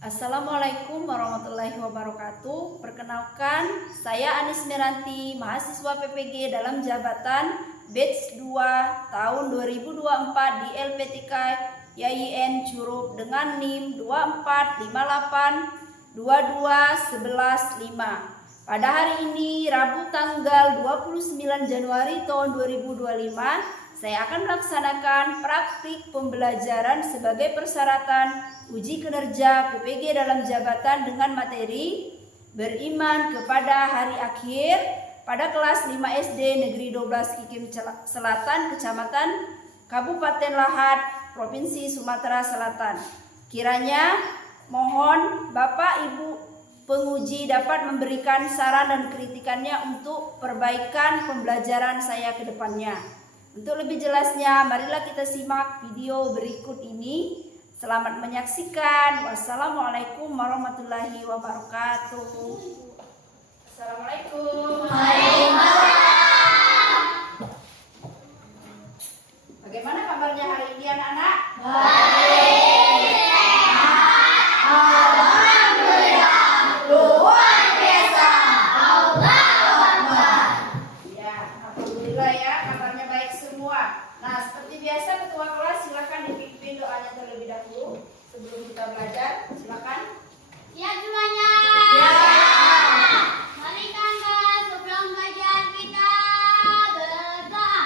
Assalamualaikum warahmatullahi wabarakatuh. Perkenalkan, saya Anis Miranti, mahasiswa PPG dalam jabatan batch 2 tahun 2024 di LPTK YIN Curup dengan NIM 245822115. Pada hari ini, Rabu tanggal 29 Januari tahun 2025, saya akan melaksanakan praktik pembelajaran sebagai persyaratan uji kinerja PPG dalam jabatan dengan materi beriman kepada hari akhir pada kelas 5 SD Negeri 12 Kikim Selatan, Kecamatan Kabupaten Lahat, Provinsi Sumatera Selatan. Kiranya mohon Bapak Ibu penguji dapat memberikan saran dan kritikannya untuk perbaikan pembelajaran saya ke depannya. Untuk lebih jelasnya, marilah kita simak video berikut ini. Selamat menyaksikan. Wassalamualaikum warahmatullahi wabarakatuh. Assalamualaikum. Waalaikumsalam. Bagaimana kabarnya hari ini anak-anak? Baik. Sebelum kita belajar, silakan. Ya, semuanya. Ya. Mari kan sebelum belajar kita berdoa.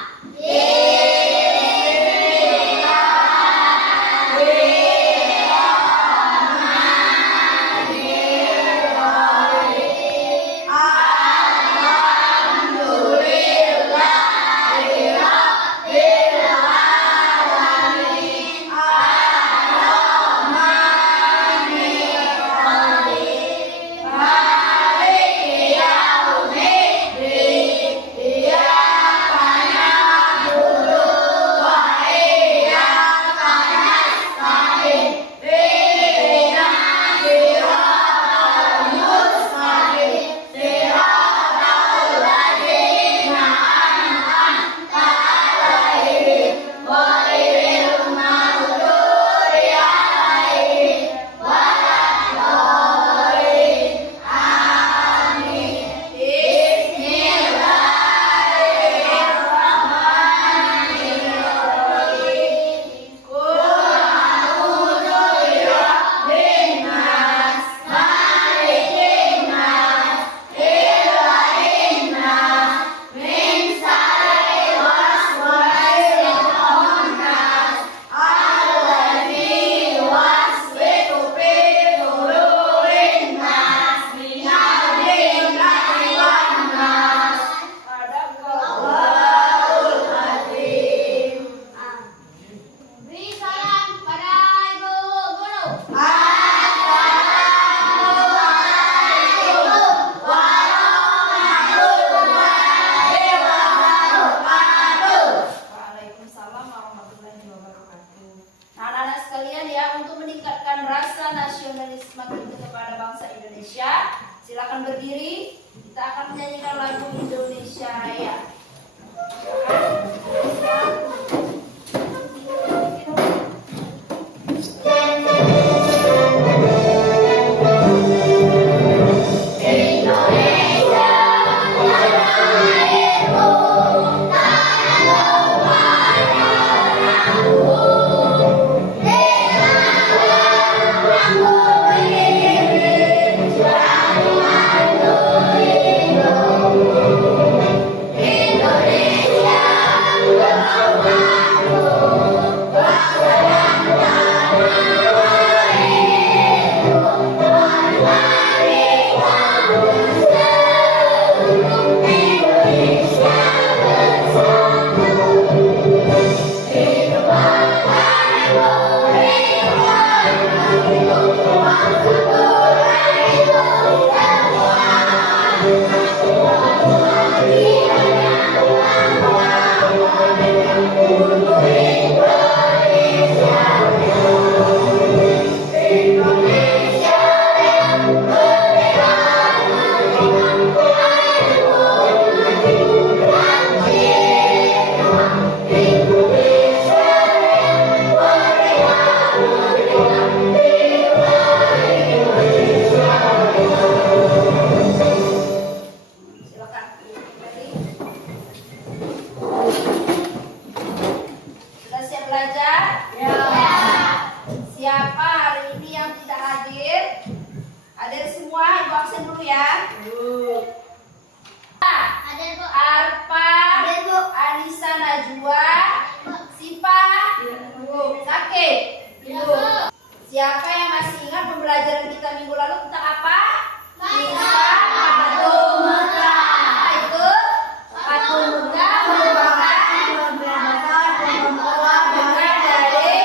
Silakan berdiri, kita akan menyanyikan lagu Indonesia Raya. Sipa? Sakit? Siapa yang masih ingat pembelajaran kita minggu lalu tentang apa? Kisah patung muka. Apa itu? Patung muka merupakan pembuatan dari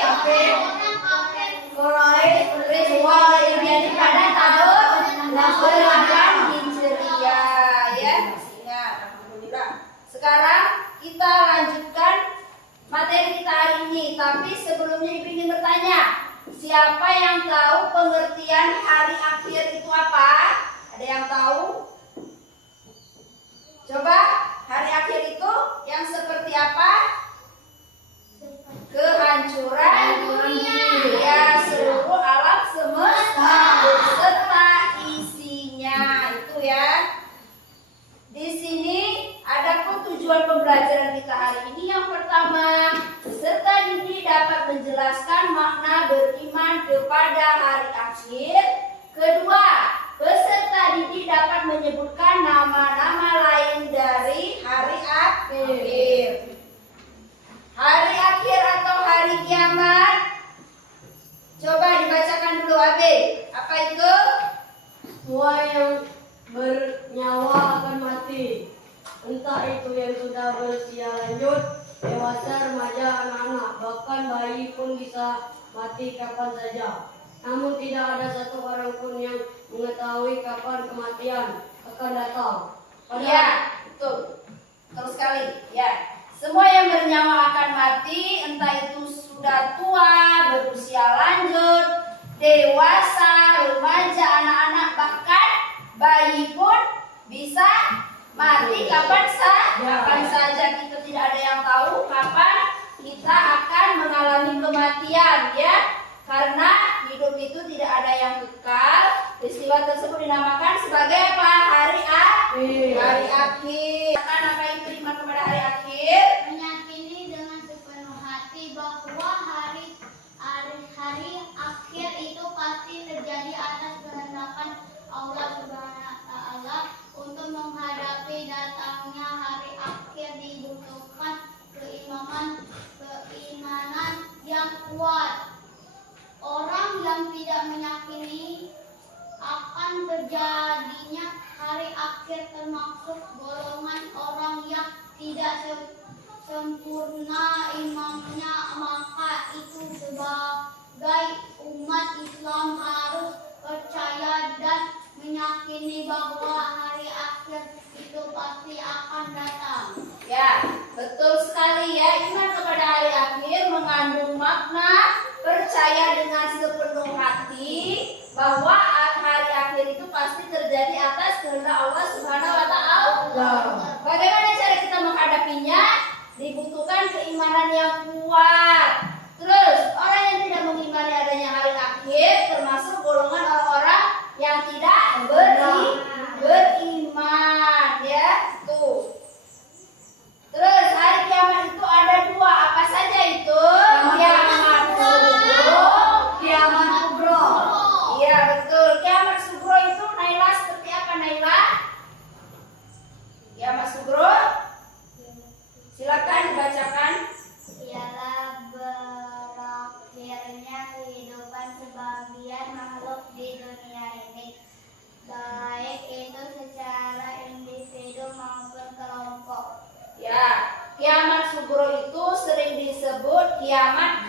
peristiwa yang terjadi pada tahun 8 Hijriah. Ya, masih ingat. Alhamdulillah. Sekarang kita lanjutkan materi kita hari ini. Tapi sebelumnya Ibu ingin bertanya, siapa yang tahu pengertian hari akhir itu apa? Ada yang tahu? Coba, hari akhir itu yang seperti apa? Kehancuran ya seluruh alam semesta beserta isinya, itu ya. Di sini ada pun tujuan pembelajaran kita hari ini. Yang pertama, peserta didik dapat menjelaskan makna beriman kepada hari akhir. Kedua, peserta didik dapat menyebutkan nama-nama lain dari hari akhir. Hari akhir atau hari kiamat, coba dibacakan dulu Abe. Apa itu? Semua yang bernyawa akan mati, entah itu yang sudah berusia lanjut, dewasa, remaja, anak-anak, bahkan bayi pun bisa mati kapan saja. Namun tidak ada satu orang pun yang mengetahui kapan kematian akan datang. Ya, betul. Terus sekali, ya. Semua yang bernyawa akan mati, entah itu sudah tua, berusia lanjut, dewasa, remaja, anak-anak, bahkan bayi pun bisa mati kapan saja. Kita tidak ada yang tahu kapan kita akan mengalami kematian, ya. Karena hidup itu tidak ada yang kekal. Peristiwa tersebut dinamakan sebagai apa? Hari akhir. Hari akhir. Apa itu iman kepada hari akhir? Meyakini dengan sepenuh hati bahwa hari akhir itu pasti terjadi atas kehendak Allah Subhanahu wa Ta'ala. Untuk menghadapi datangnya hari akhir dibutuhkan keimanan yang kuat. Orang yang tidak meyakini akan terjadinya hari akhir termasuk golongan orang yang tidak sempurna imannya, maka itu sebagai umat Islam harus percaya dan meyakini bahwa hari akhir itu pasti akan datang. Ya, betul sekali ya. Iman kepada hari akhir mengandung makna percaya dengan sepenuh hati bahwa hari akhir itu pasti terjadi atas kehendak Allah Subhanahu wa Ta'ala. Bagaimana cara kita menghadapinya? Dibutuhkan keimanan yang kuat. Terus, orang yang tidak mengimani adanya hari akhir termasuk golongan orang-orang yang tidak beriman, ya. Tuh. Terus, hari kiamat itu ada dua. Apa saja itu? Kiamat kubro. Iya, betul. Kiamat kubro itu Naila seperti apa, Naila? Kiamat kubro? Silakan dibacakan. Ialah berakhirnya kehidupan sebagian makhluk di dunia ini, baik itu secara individu maupun kelompok. Ya, kiamat kubro itu sering disebut kiamat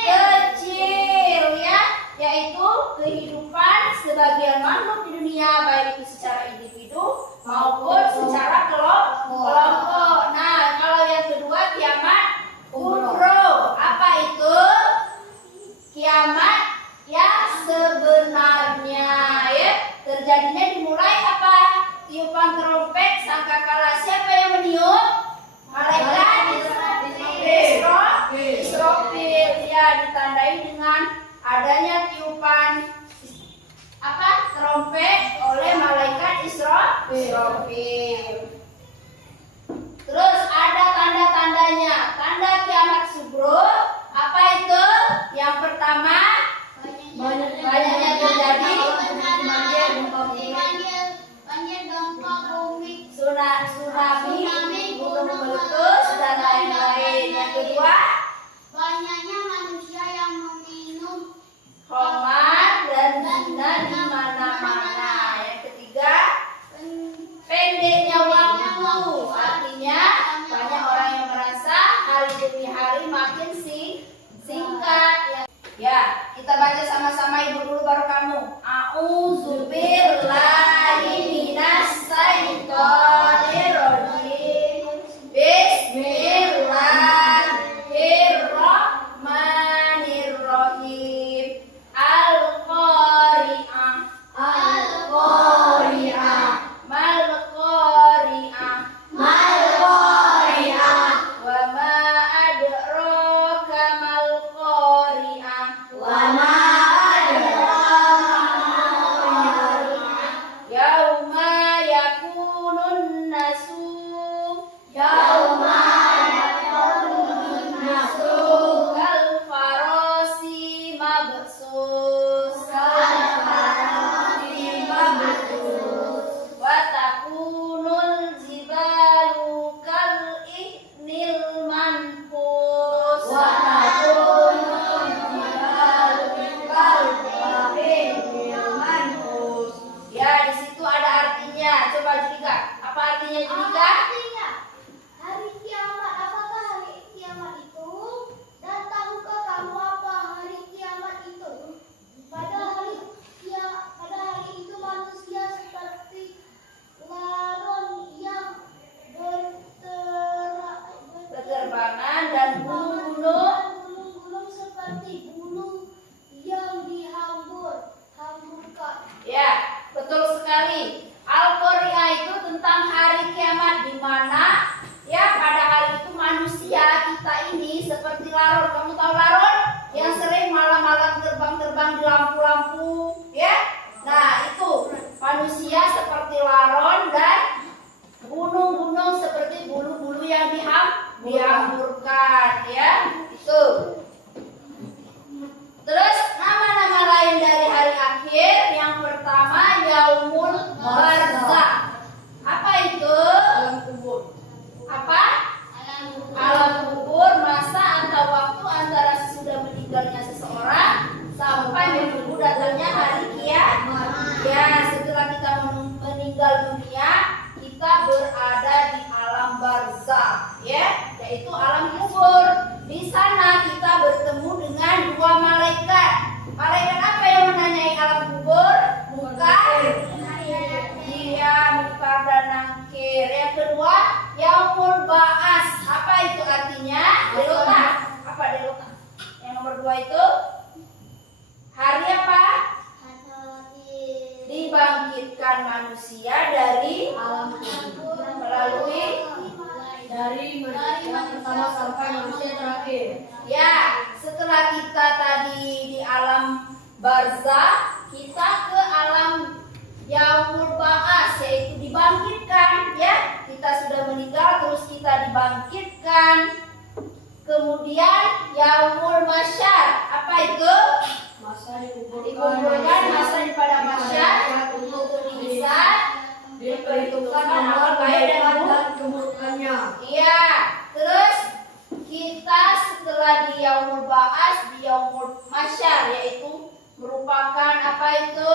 kecil, ya, yaitu kehidupan sebagian makhluk di dunia, baik itu secara individu maupun secara kelompok. Nah, kalau yang kedua kiamat kubro, apa itu? Kiamat yang sebenarnya, ya, terjadinya dimulai apa? Tiupan trompet sangkakala. Siapa yang meniup? Malaikat Israfil. Ya, ditandai dengan adanya tiupan apa? Trompet oleh malaikat Israfil. Terus ada tanda-tandanya. Tanda kiamat kubro apa itu? Yang pertama, banyaknya terjadi banjir, gempa bumi, tsunami, gunung meletus dan lain-lain. Yang kedua, menciptakan manusia dari alam melalui dari manusia pertama sampai manusia terakhir. ya, setelah kita tadi di alam barzah, kita ke alam yaumul ba'ats, yaitu dibangkitkan ya. Kita sudah meninggal terus kita dibangkitkan. Kemudian yaumul masyar, apa itu? Masa Dikumpulkan masa pada masyar untuk dihisab, diperhitungkan amal baik dan buruk. keburukannya. Iya, terus kita setelah di yaumul ba'ats, di yaumul masyar, yaitu merupakan apa itu?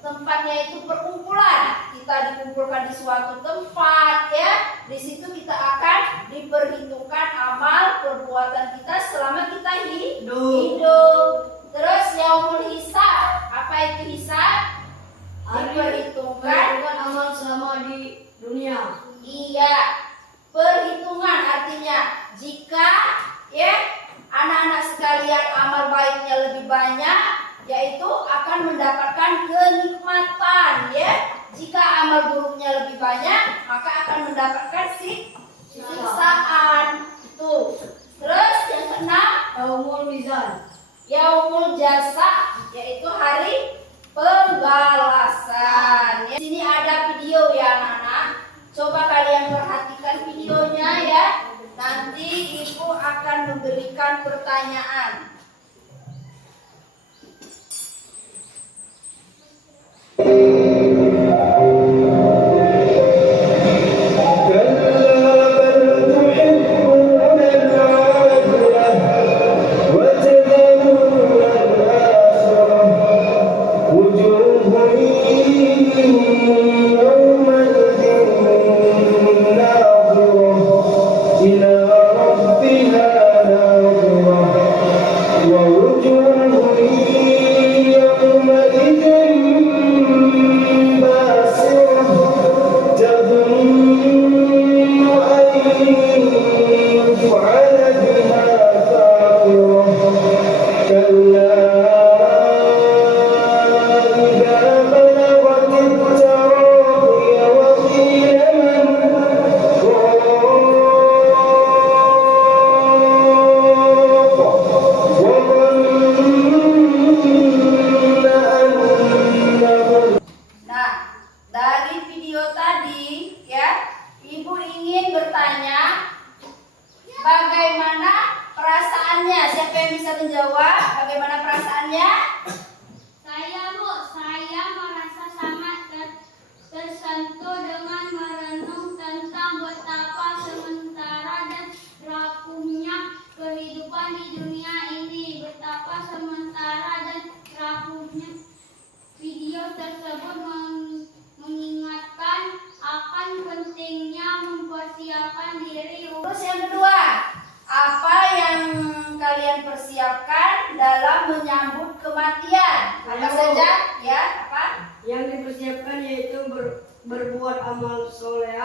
Tempatnya itu perkumpulan. Kita dikumpulkan di suatu tempat ya. Di situ kita akan diperhitungkan amal perbuatan kita selama kita hidup. Terus yaumul hisab, apa itu hisab? Diperhitungkan amal selama di dunia. Iya, perhitungan artinya jika ya anak-anak sekalian amal baiknya lebih banyak, yaitu akan mendapatkan kenikmatan ya. Jika amal buruknya lebih banyak, maka akan mendapatkan siksaan. Tuh. Terus yang keenam, Yaumul mizan. yaumul jasa, yaitu hari pembalasan. Ya. Di sini ada video ya anak-anak. Coba kalian perhatikan videonya ya. Nanti ibu akan memberikan pertanyaan. Bagaimana perasaannya? Saya Bu, saya merasa sangat tersentuh dengan merenung tentang betapa sementara dan rapuhnya kehidupan di dunia ini. Betapa sementara dan rapuhnya video tersebut mengingatkan akan pentingnya mempersiapkan diri. Terus yang kedua, apa yang kalian persiapkan dalam menyambut kematian? Apa saja? Ya, apa? Yang dipersiapkan yaitu berbuat amal soleh,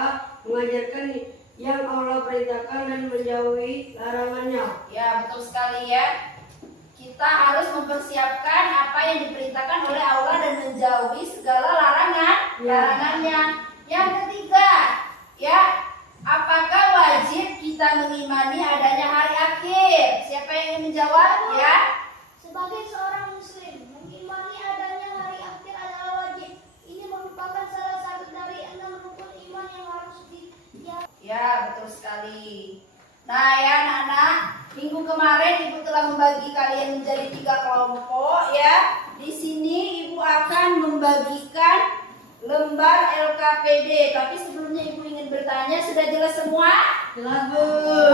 mengajarkan yang Allah perintahkan dan menjauhi larangannya. Ya, betul sekali ya. Kita harus mempersiapkan apa yang diperintahkan oleh Allah dan menjauhi segala larangannya. Yang ketiga, ya, apakah wajib kita mengimani adanya hari akhir? Siapa yang ingin menjawab? Ya. Sebagai seorang muslim, mengimani adanya hari akhir adalah wajib. Ini merupakan salah satu dari 6 rukun iman yang harus Ya, betul sekali. Nah ya anak-anak, minggu kemarin ibu telah membagi kalian menjadi 3 kelompok ya. Di sini ibu akan membagikan lembar LKPD. Tapi sebelumnya ibu ingin bertanya, sudah jelas semua? Jelas Bu.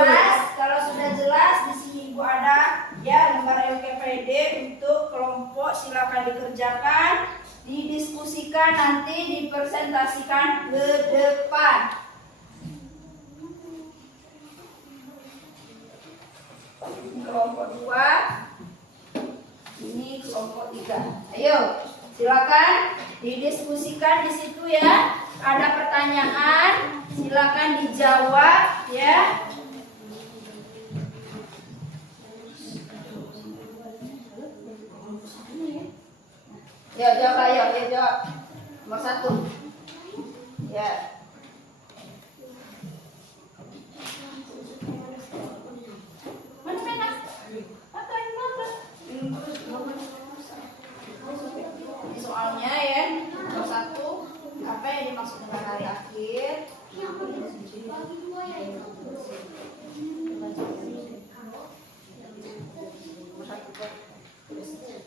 Jelas. Kalau sudah jelas, di sini ibu ada ya lembar LKPD untuk kelompok. Silakan dikerjakan, didiskusikan, nanti dipresentasikan ke depan. Kelompok 2, ini kelompok 3. Ayo, silakan didiskusikan di situ ya. Ada pertanyaan, silakan dijawab ya. Ya jawab, ayo jawab. Nomor 1. Ya. Mana pena? Apa ini mana? Ini soalnya ya. Nomor 1. Apa yang dimaksud dengan hari akhir? Bagi dua ya itu. Nomor 1.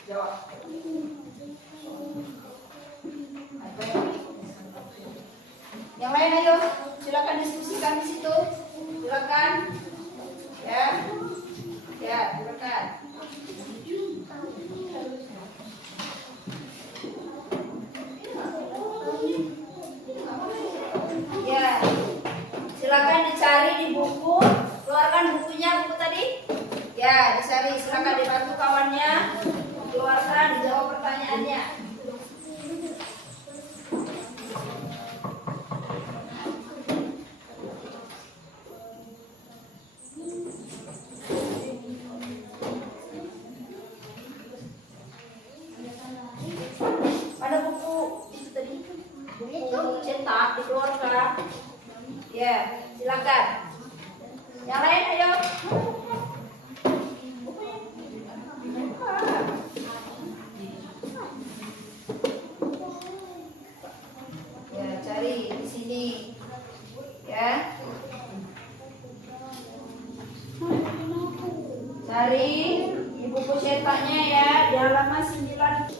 Jawab. Apa ya? Yang lain ayo, silakan diskusikan di situ. Silakan. Ya. Ya, silakan. Ya. Silakan dicari di buku. Keluarkan bukunya, buku tadi. Ya, dicari. Silakan dibantu kawannya. Keluarkan, dijawab pertanyaannya. Ada buku itu tadi, buku cetak dikeluarkan. Ya, silakan. Yang lain ayo. Ya, cari di sini. Ya. Cari di buku cetaknya ya, di halaman 9.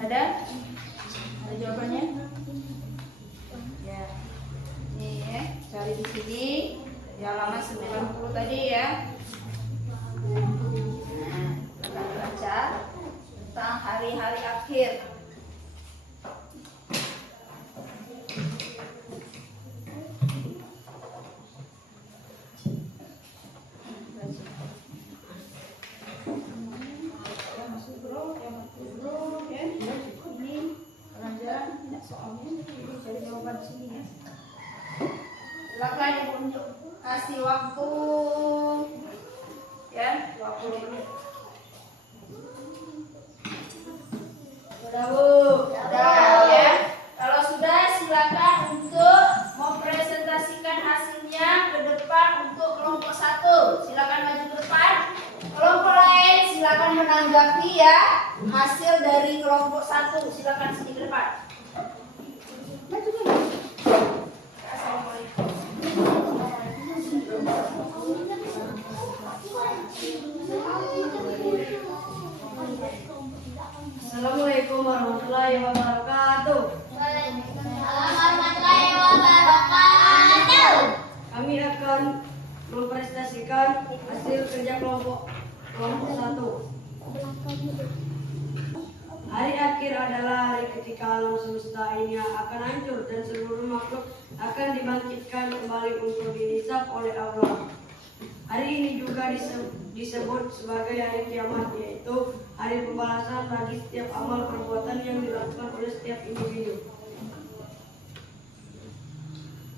Ada? Ada jawabannya? Ya. Nih ya, cari di sini di halaman 90 tadi ya. Nah, kita baca tentang hari-hari akhir. Silakan ibu untuk kasih waktu ya, 20 menit. Sudah Bu? Sudah ya. Kalau sudah silakan untuk mempresentasikan hasilnya ke depan untuk kelompok 1. Silakan maju ke depan. Kelompok lain silakan menanggapi ya hasil dari kelompok 1. Silakan sini ke depan. Maju dulu. Assalamualaikum. Assalamualaikum warahmatullahi wabarakatuh. Warahmatullahi wabarakatuh. Kami akan mempresentasikan hasil kerja kelompok 1. Hari akhir adalah hari ketika alam semesta ini akan hancur dan seluruh makhluk akan dibangkitkan kembali untuk dihisab oleh Allah. Hari ini juga disebut sebagai hari kiamat, yaitu hari pembalasan bagi setiap amal perbuatan yang dilakukan oleh setiap individu.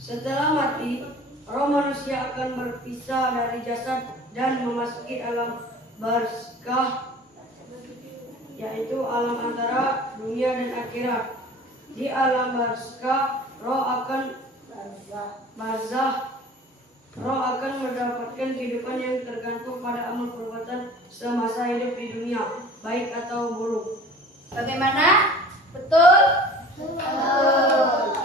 Setelah mati, roh manusia akan berpisah dari jasad dan memasuki alam barzakh, yaitu alam antara dunia dan akhirat. Di alam barzakh, roh akan mendapatkan kehidupan yang tergantung pada amal perbuatan semasa hidup di dunia, baik atau buruk. Bagaimana? Betul? Betul.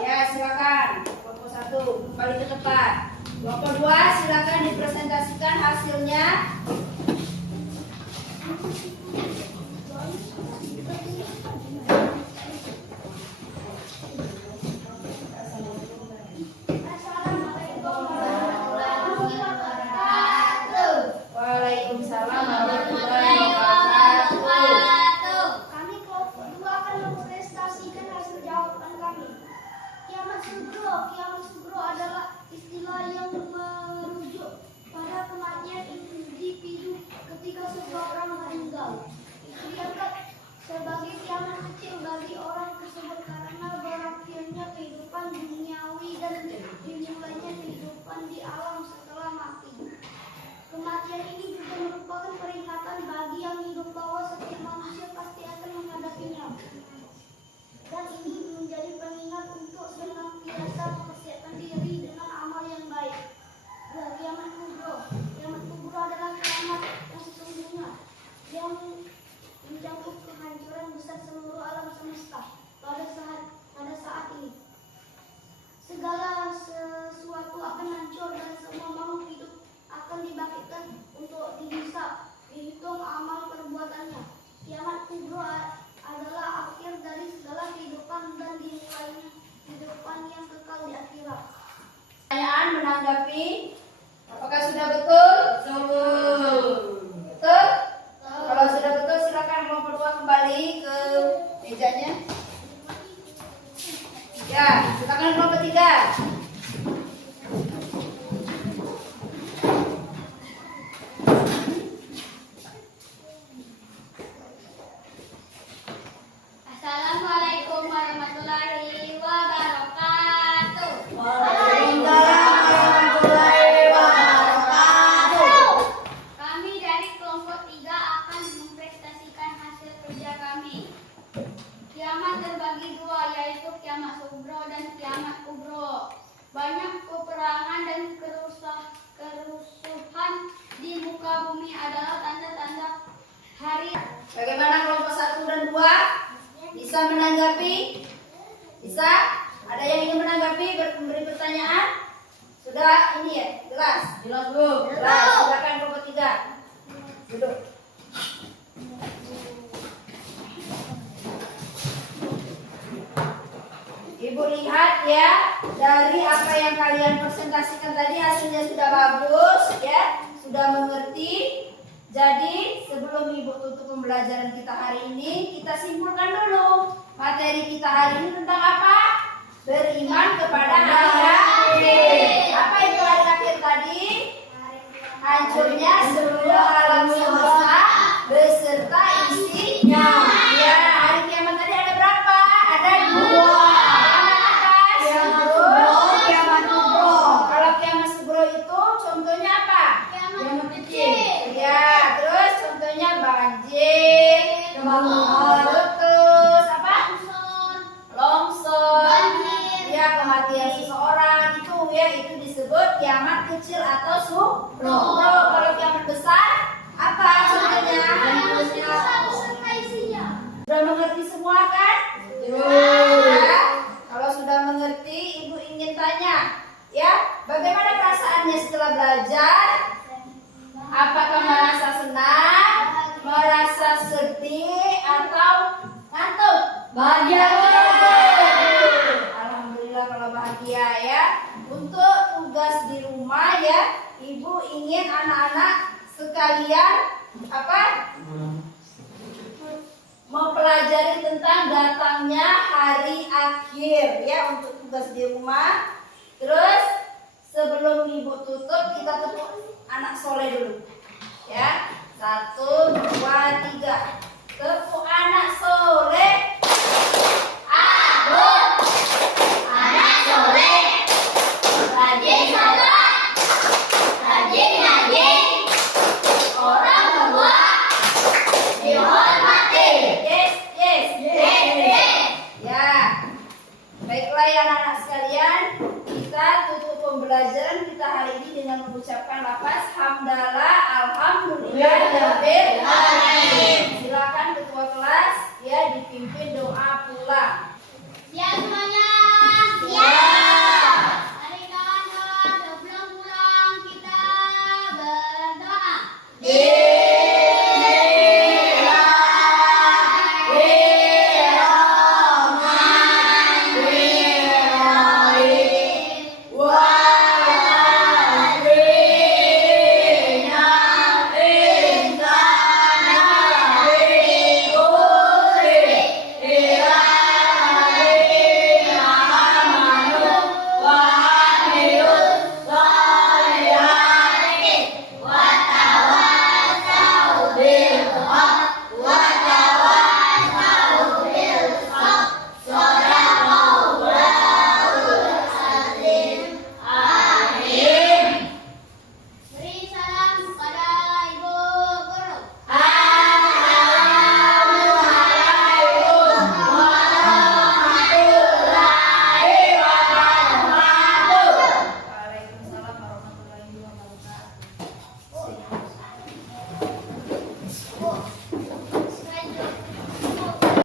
Kiamat sugro adalah istilah yang merujuk pada kematian individu ketika seseorang meninggal. Itu dianggap sebagai kiamat kecil bagi orang tersebut karena berakhirnya kehidupan duniawi dan dimulainya kehidupan di alam setelah mati. Kematian ini juga merupakan peringatan bagi yang hidup bahwa setiap manusia pasti akan menghadapinya. Dan ini menjadi pengingat untuk senantiasa mempersiapkan diri dengan amal yang baik. Kiamat kubro. Kiamat kubro adalah kiamat yang sesungguhnya yang mencakup kehancuran besar seluruh alam semesta pada saat ini. Segala sesuatu akan hancur dan semua makhluk hidup akan dibangkitkan untuk dihisab, dihitung amal perbuatannya. Kiamat kubro adalah akhir dari segala kehidupan dan dimulainya kehidupan yang kekal di akhirat. Pertanyaan menanggapi, apakah sudah betul? Betul? Kalau sudah betul silakan kelompok 2 kembali ke mejanya. Ya, silakan kelompok 3. Assalamualaikum warahmatullahi wabarakatuh. Kami dari kelompok 3 akan mempresentasikan hasil kerja kami. Kiamat terbagi 2, yaitu kiamat sugro dan kiamat kubro. Banyak peperangan dan kerusuhan di muka bumi adalah tanda-tanda hari. Bagaimana kelompok 1 dan 2? Bisa menanggapi? Bisa? Ada yang ingin menanggapi, memberi pertanyaan? Sudah ini ya, jelas? Jelas belum? Jelas, silakan kelompok 3. Duduk. Ibu lihat ya, dari apa yang kalian presentasikan tadi hasilnya sudah bagus ya, sudah mengerti. Jadi sebelum Ibu tutup pembelajaran kita hari ini, kita simpulkan dulu materi kita hari ini tentang apa? Beriman kepada hari akhir. Apa itu hari akhir tadi? Hancurnya seluruh alam semesta beserta isinya. Ya, hari kiamat tadi ada berapa? Ada 2. Kiamat kubro. Kalau kiamat kubro itu contohnya apa? Kiamat kecil. Ya, terus contohnya banjir, meletus, apa? Longsor, Banjir. ya kematian seseorang itu disebut kiamat kecil atau sugro. Kalau kiamat besar, apa contohnya? Beserta isinya. Sudah mengerti semua kan? Ya. Kalau sudah mengerti, Ibu ingin tanya, ya, bagaimana perasaannya setelah belajar? Apakah merasa senang, merasa sedih, atau ngantuk? Bahagia. Alhamdulillah kalau bahagia ya. Untuk tugas di rumah ya, Ibu ingin anak-anak sekalian apa? Mempelajari tentang datangnya hari akhir ya untuk tugas di rumah. Terus sebelum Ibu tutup kita tepuk anak soleh dulu ya. 1, 2, 3. Tepuk anak soleh. Anak soleh, rajin sholat, rajin ngaji, orang tua dihormati. Yes. Ya. Baiklah ya anak-anak sekalian, kita tutup pembelajaran kita hari ini dengan mengucapkan lafaz hamdalah alhamdulillah rabbil alamin.